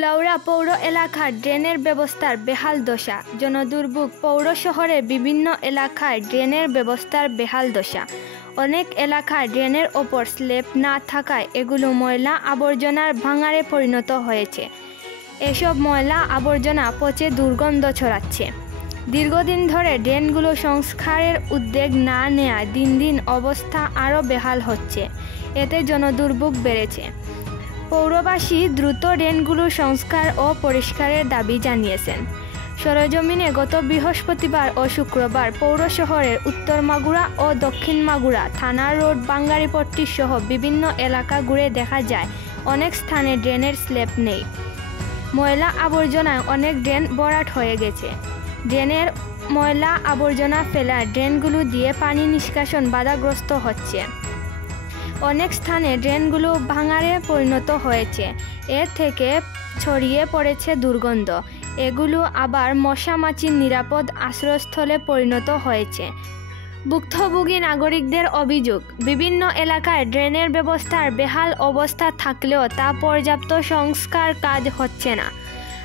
কুলাউড়া পৌর এলাকার ড্রেনের ব্যবস্থার বেহাল দশা। জনদুর্ভোগ। পৌর শহরের বিভিন্ন এলাকায় ড্রেনের ব্যবস্থার বেহাল দশা। অনেক এলাকায় ড্রেনের ওপর স্ল্যাব না থাকায় এগুলো ময়লা আবর্জনার ভাঙাড়ে পরিণত হয়েছে। এসব ময়লা আবর্জনা পচে দুর্গন্ধ ছড়াচ্ছে। দীর্ঘদিন ধরে ড্রেনগুলো সংস্কারের উদ্যোগ না নেওয়ায় দিন দিন অবস্থা আরও বেহাল হচ্ছে। এতে জনদুর্ভোগ বেড়েছে। পৌরবাসী দ্রুত ড্রেনগুলো সংস্কার ও পরিষ্কারের দাবি জানিয়েছেন। সরেজমিনে গত বৃহস্পতিবার ও শুক্রবার পৌর শহরের উত্তর মাগুরা ও দক্ষিণ মাগুরা থানার রোড বাঙ্গারিপট্টি সহ বিভিন্ন এলাকা ঘুরে দেখা যায় অনেক স্থানে ড্রেনের স্ল্যাব নেই। ময়লা আবর্জনায় অনেক ড্রেন ভরাট হয়ে গেছে। ড্রেনের ময়লা আবর্জনা ফেলা ড্রেনগুলো দিয়ে পানি নিষ্কাশন বাধাগ্রস্ত হচ্ছে। অনেক স্থানে ড্রেনগুলো ভাঙাড়ে পরিণত হয়েছে। এর থেকে ছড়িয়ে পড়েছে দুর্গন্ধ। এগুলো আবার মশা মাছির নিরাপদ আশ্রয়স্থলে পরিণত হয়েছে। ভুক্তভোগী নাগরিকদের অভিযোগ, বিভিন্ন এলাকায় ড্রেনের ব্যবস্থার বেহাল অবস্থা থাকলেও তা পর্যাপ্ত সংস্কার কাজ হচ্ছে না।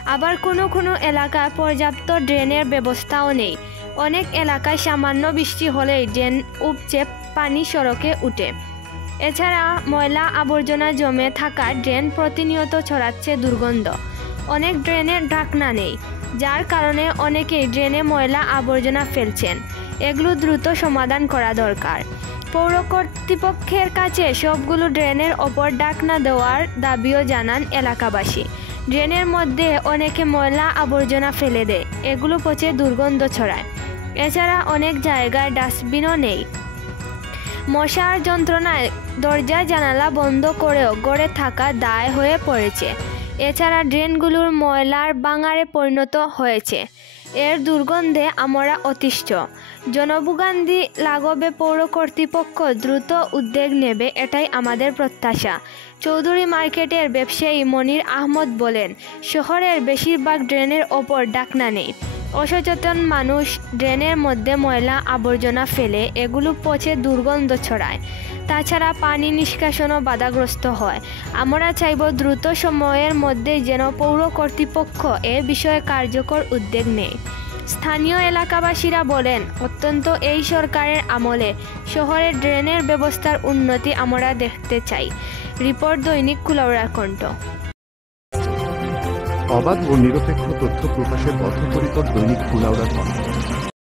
আবার কোনো এলাকায় পর্যাপ্ত ড্রেনের ব্যবস্থাও নেই। অনেক এলাকায় সামান্য বৃষ্টি হলেই ড্রেন উপচে পানি সড়কে উঠে। এছাড়া ময়লা আবর্জনা জমে থাকা ড্রেন প্রতিনিয়ত ছড়াচ্ছে দুর্গন্ধ। অনেক ড্রেনের ঢাকনা নেই, যার কারণে অনেকেই ড্রেনে ময়লা আবর্জনা ফেলছেন। এগুলো দ্রুত সমাধান করা দরকার। পৌর কর্তৃপক্ষের কাছে সবগুলো ড্রেনের ওপর ঢাকনা দেওয়ার দাবিও জানান এলাকাবাসী। ড্রেনের মধ্যে অনেকে ময়লা আবর্জনা ফেলে দেয়, এগুলো পচে দুর্গন্ধ ছড়ায়। এছাড়া অনেক জায়গায় ডাস্টবিনও নেই। মশার যন্ত্রণায় দরজা জানালা বন্ধ করেও গড়ে থাকা দায় হয়ে পড়েছে। এছাড়া ড্রেনগুলোর ময়লার ভাঙাড়ে পরিণত হয়েছে। এর দুর্গন্ধে আমরা অতিষ্ঠ। জনভোগান্তি লাঘবে পৌর কর্তৃপক্ষ দ্রুত উদ্যোগ নেবে, এটাই আমাদের প্রত্যাশা। চৌধুরী মার্কেটের ব্যবসায়ী মনির আহমদ বলেন, শহরের বেশিরভাগ ড্রেনের ওপর ঢাকনা নেই। অসচেতন মানুষ ড্রেনের মধ্যে ময়লা আবর্জনা ফেলে, এগুলো পচে দুর্গন্ধ ছড়ায়। তাছাড়া পানি নিষ্কাশনও বাধাগ্রস্ত হয়। আমরা চাইব দ্রুত সময়ের মধ্যে যেন পৌর কর্তৃপক্ষ এ বিষয়ে কার্যকর উদ্যোগ নেয়। স্থানীয় এলাকাবাসীরা বলেন, অত্যন্ত এই সরকারের আমলে শহরের ড্রেনের ব্যবস্থার উন্নতি আমরা দেখতে চাই। রিপোর্ট দৈনিক কুলাউড়া কণ্ঠ। অবাধ ও নিরপেক্ষ তথ্য প্রকাশের বদ্ধপরিকর দৈনিক কুলাউড়া কণ্ঠ।